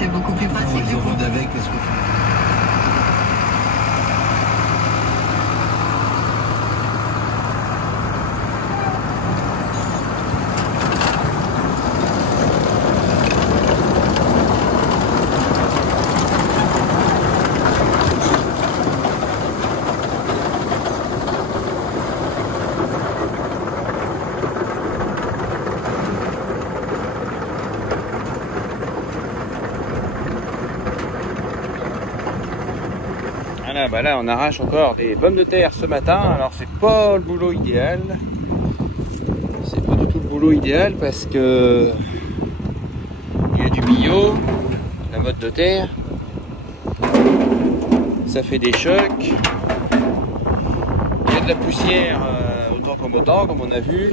c'est beaucoup plus pratique du coup. Avec, est-ce que Voilà, bah là on arrache encore des pommes de terre ce matin. Alors c'est pas le boulot idéal. C'est pas du tout le boulot idéal parce que il y a du bio, la motte de terre. Ça fait des chocs. Il y a de la poussière autant comme autant, comme on a vu.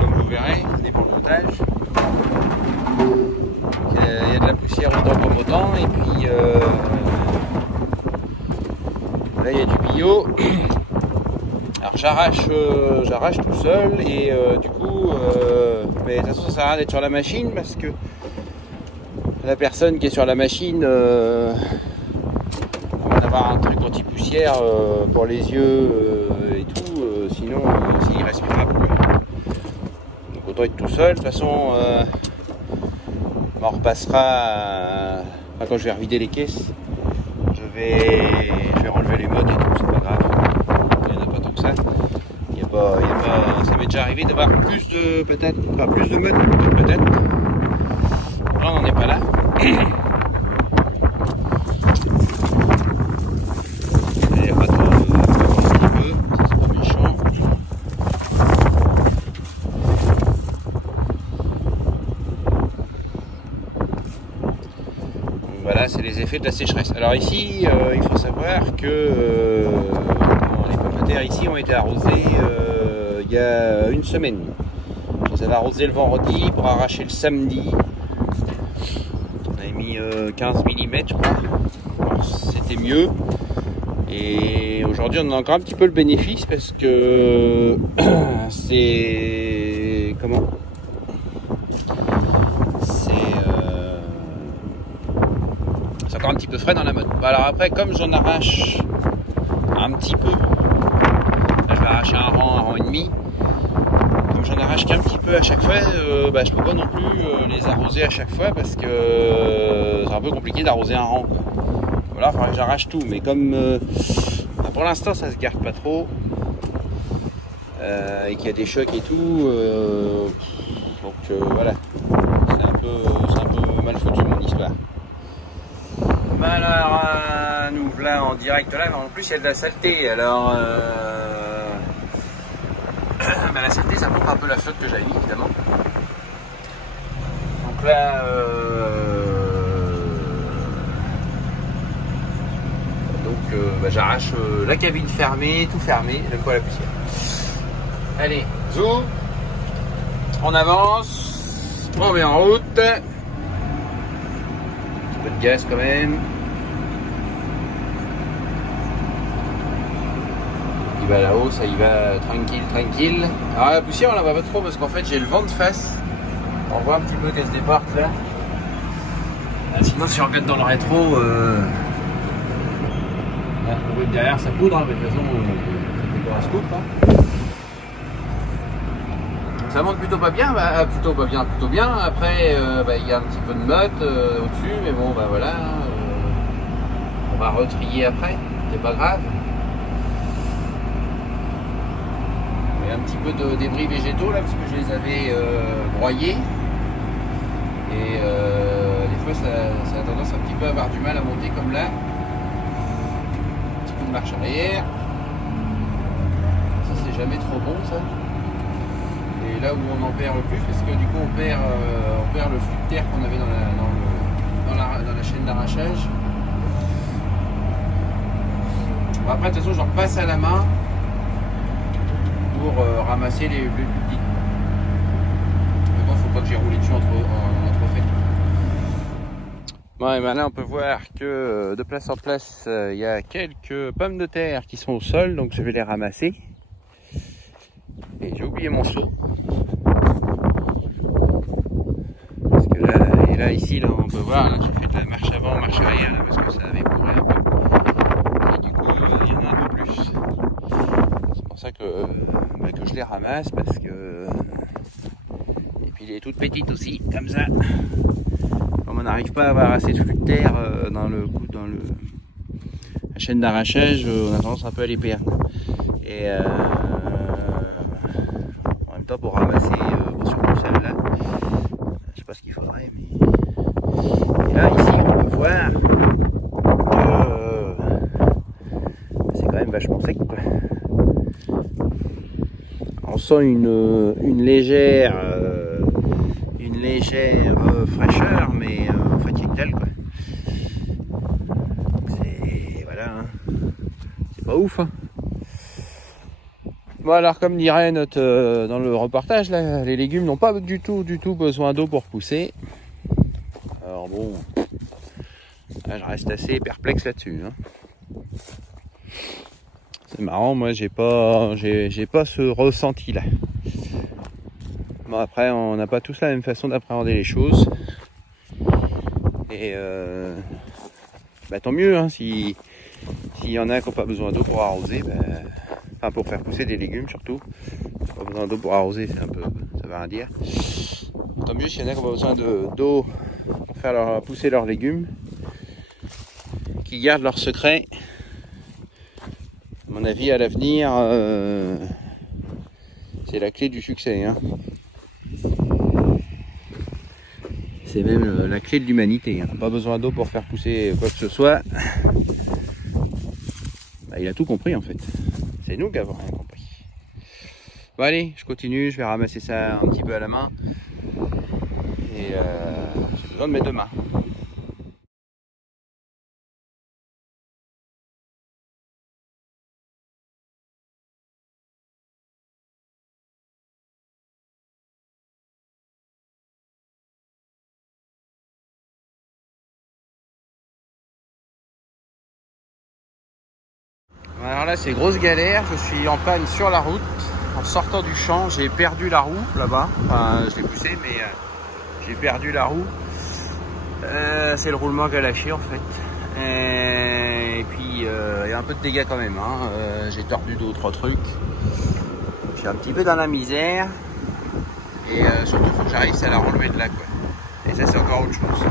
Comme vous verrez, c'est pour le montage. Il y a de la poussière autant comme autant et puis là il y a du bio. Alors j'arrache tout seul et du coup mais de toute façon ça sert à rien d'être sur la machine parce que la personne qui est sur la machine va avoir un truc anti-poussière pour les yeux et tout, sinon c'est irrespirable. Donc autant être tout seul. De toute façon on repassera quand je vais revider les caisses. Je vais enlever les mottes et tout, c'est pas grave. Il n'y en a pas tant que ça. Ça m'est déjà arrivé d'avoir plus de peut-être, enfin plus de mottes peut-être. Là on n'en est pas là. Il n'y a pas trop un petit peu, ça c'est pas méchant. Voilà, c'est les effets de la sécheresse. Alors ici, il faut savoir que les pommes de terre ici ont été arrosées il y a une semaine. Je les avais arrosées le vendredi pour arracher le samedi. On avait mis 15 mm, je crois. C'était mieux. Et aujourd'hui, on a encore un petit peu le bénéfice parce que c'est... Comment ? C'est encore un petit peu frais dans la mode. Alors après, comme j'en arrache un petit peu, là je vais arracher un rang et demi. Comme j'en arrache qu'un petit peu à chaque fois, je peux pas non plus les arroser à chaque fois parce que c'est un peu compliqué d'arroser un rang. Voilà, il faudra que j'arrache tout. Mais comme pour l'instant ça se garde pas trop et qu'il y a des chocs et tout, donc voilà, c'est un peu mal foutu mon histoire. Alors, nous voilà en direct là, mais en plus il y a de la saleté. Alors, la saleté ça pompe un peu la flotte que j'avais mis évidemment. Donc là, j'arrache la cabine fermée, tout fermé, le poêle à poussière. Allez, zou, on avance, on met en route. Un peu de gaz quand même. Il va là-haut, ça y va tranquille. Alors la poussière on la voit pas trop parce qu'en fait j'ai le vent de face. On voit un petit peu qu'elle se déporte là. Sinon si on regarde dans le rétro, là, on voit derrière sa poudre, hein, mais de toute façon c'était pas un scoop. Hein. Ça monte plutôt pas bien, plutôt bien. Après il y a un petit peu de motte au-dessus, mais bon voilà. On va retrier après, c'est pas grave. Un petit peu de débris végétaux là parce que je les avais broyés et des fois ça a tendance un petit peu à avoir du mal à monter comme là. Un petit peu de marche arrière, ça c'est jamais trop bon ça. Et là où on en perd le plus parce que du coup on perd le flux de terre qu'on avait dans la chaîne d'arrachage. Bon, après de toute façon je repasse à la main pour ramasser les plus petits. Mais bon, faut pas que j'ai roulé dessus en trop fait. Bon, et maintenant on peut voir que de place en place, il y a quelques pommes de terre qui sont au sol, donc je vais les ramasser. Et j'ai oublié mon seau. Parce que là, il Et là ici là on peut voir, là, j'ai fait de la marche avant, marche arrière là, parce que ça avait bourré un peu. Et du coup il y en a un peu plus. C'est pour ça que je les ramasse parce que. Et puis il est toute petite aussi, comme ça. Comme on n'arrive pas à avoir assez de flux de terre dans la chaîne d'arrachage, on a tendance un peu à les perdre. Et en même temps pour ramasser sur le sol là, je sais pas ce qu'il faudrait, mais. Et là ici on peut voir que c'est quand même vachement sec quoi. On sent une légère fraîcheur, mais en fait il y a que dalle quoi. C'est voilà, hein. C'est pas ouf. Hein. Bon alors comme dirait notre dans le reportage là, les légumes n'ont pas du tout besoin d'eau pour pousser. Alors bon, là, je reste assez perplexe là-dessus. Hein. C'est marrant, moi j'ai pas ce ressenti là. Bon après on n'a pas tous la même façon d'appréhender les choses. Et bah, tant mieux hein, s'il y en a qui n'ont pas besoin d'eau pour arroser, bah, enfin pour faire pousser des légumes surtout. Pas besoin d'eau pour arroser, c'est un peu, ça veut rien dire. Tant mieux s'il y en a qui n'ont pas besoin d'eau pour faire pousser leurs légumes, qui gardent leur secret. À mon avis, à l'avenir, c'est la clé du succès. Hein. C'est même la clé de l'humanité. Hein. Pas besoin d'eau pour faire pousser quoi que ce soit. Bah, il a tout compris en fait. C'est nous qui avons rien compris. Bon allez, je continue, je vais ramasser ça un petit peu à la main. Et j'ai besoin de mes deux mains. Alors là c'est grosse galère, je suis en panne sur la route. En sortant du champ, j'ai perdu la roue là-bas. Enfin je l'ai poussée mais j'ai perdu la roue. C'est le roulement qui a lâché en fait. Et puis il y a un peu de dégâts quand même. Hein. J'ai tordu 2 ou 3 trucs. Je suis un petit peu dans la misère. Et surtout il faut que j'arrive à la relever de là quoi. Et ça c'est encore autre chose.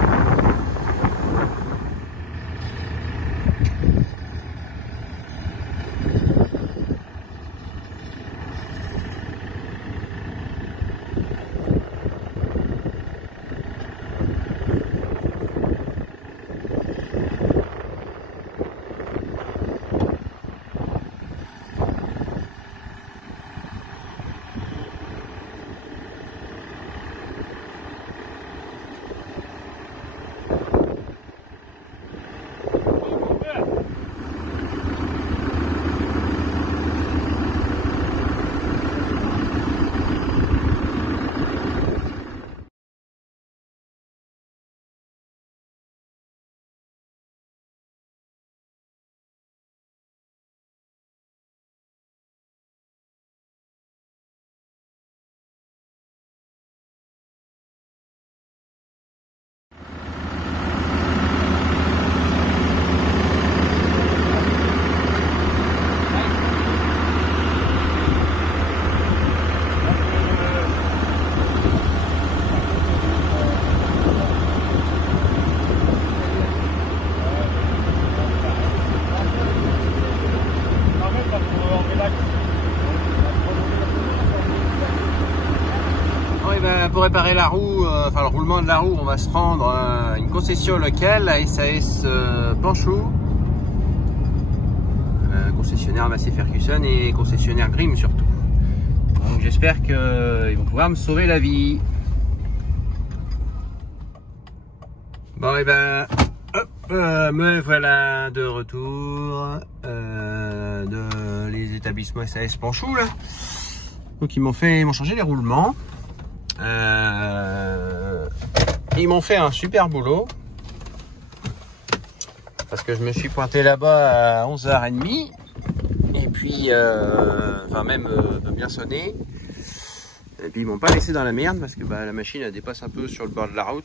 Pour réparer la roue, enfin le roulement de la roue, on va se rendre à une concession locale, la SAS Panchou, concessionnaire Massey Ferguson et concessionnaire Grimm surtout. Donc j'espère qu'ils vont pouvoir me sauver la vie. Bon et ben, hop, me voilà de retour de les établissements SAS Panchou là. Donc ils m'ont changé les roulements. Ils m'ont fait un super boulot parce que je me suis pointé là-bas à 11h30 et puis enfin même bien sonné et puis ils m'ont pas laissé dans la merde parce que bah, la machine elle dépasse un peu sur le bord de la route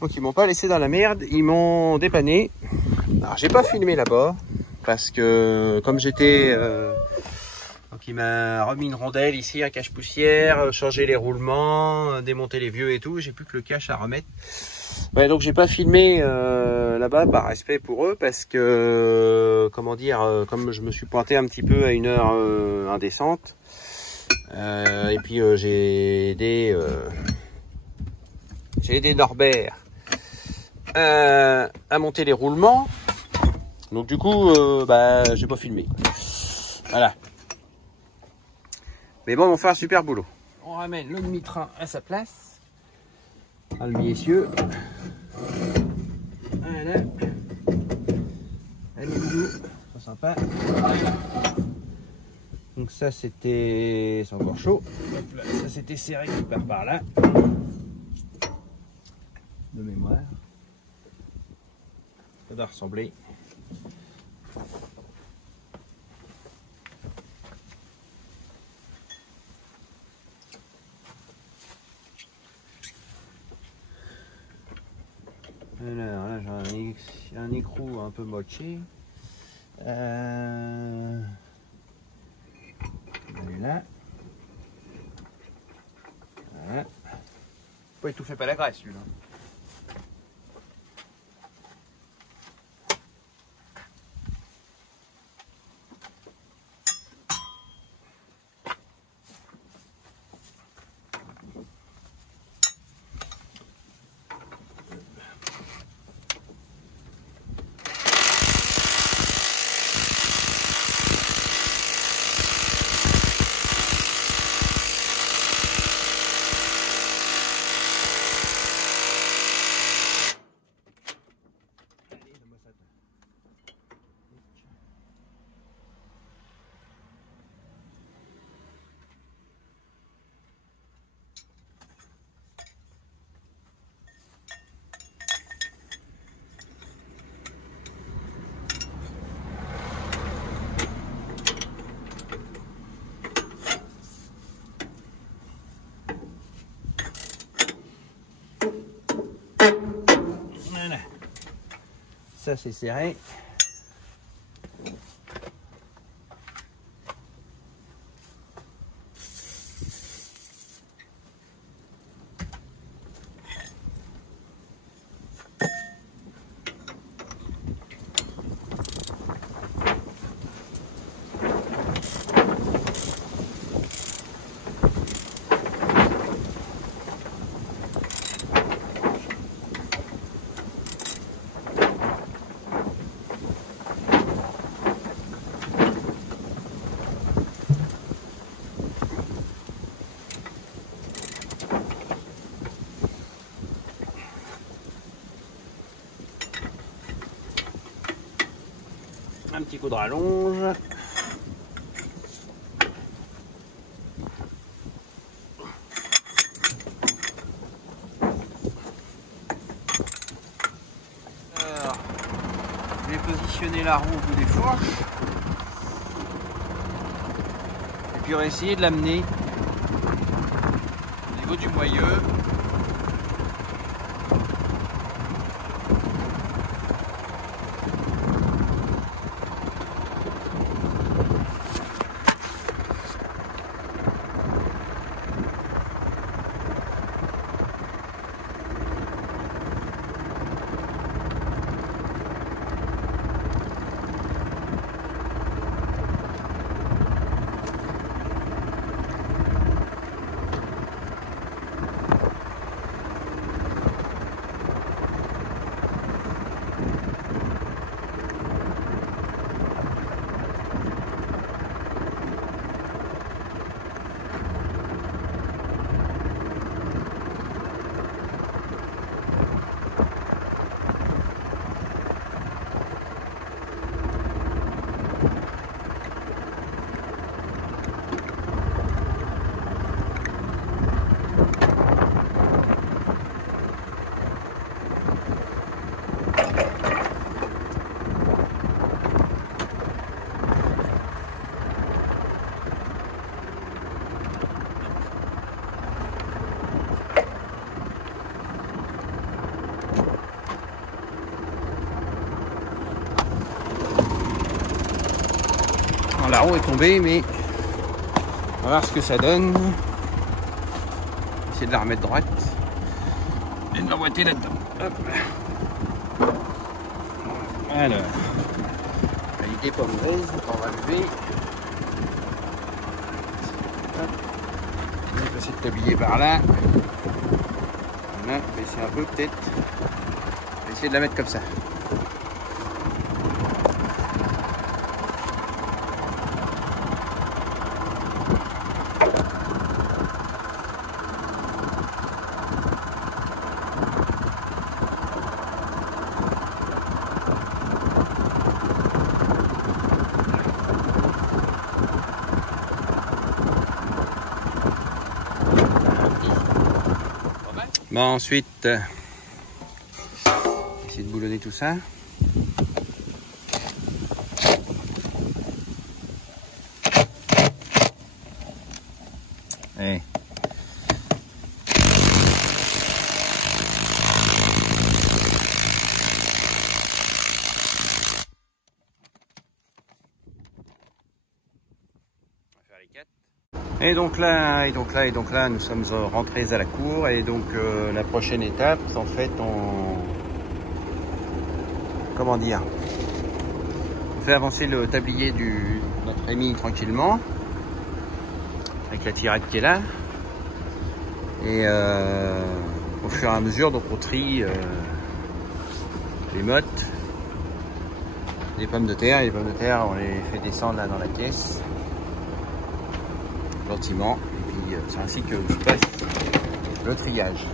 Donc ils m'ont pas laissé dans la merde, ils m'ont dépanné. Alors j'ai pas filmé là-bas parce que comme j'étais donc il m'a remis une rondelle ici, un cache-poussière, changé les roulements, démonté les vieux et tout, j'ai plus que le cache à remettre. Ouais, donc j'ai pas filmé là-bas par respect pour eux parce que comment dire, comme je me suis pointé un petit peu à une heure indécente, et puis j'ai aidé Norbert à monter les roulements, donc du coup j'ai pas filmé, voilà. Mais bon, on fait un super boulot. On ramène le demi-train à sa place, le mi-essieu. Voilà. Allez, bisous, c'est sympa. Donc ça c'était, c'est encore chaud. Hop là, ça c'était serré qui part par là. De mémoire. Ça doit ressembler. Alors là j'ai un écrou un peu moché. Allez là. Voilà. Faut étouffer pas la graisse celui-là. Voilà. Ça c'est serré. Un petit coup de rallonge. Alors, je vais positionner la roue au bout des fourches. Et puis on va essayer de l'amener au niveau du moyeu. la roue est tombée, mais on va voir ce que ça donne. Essayer de la remettre droite et de l'emboîter là-dedans. Alors, la qualité n'est pas mauvaise, donc on va lever. On va passer le tablier par là. Voilà, baisser un peu peut-être. On va essayer de la mettre comme ça. Bon, ensuite, essayer de boulonner tout ça. Et Et donc là, nous sommes rentrés à la cour et donc la prochaine étape, en fait, comment dire, on fait avancer le tablier de notre Rémi tranquillement avec la tirette qui est là et au fur et à mesure, donc on trie les mottes, les pommes de terre. Les pommes de terre, on les fait descendre là dans la caisse. Gentiment, et puis c'est ainsi que se passe le triage.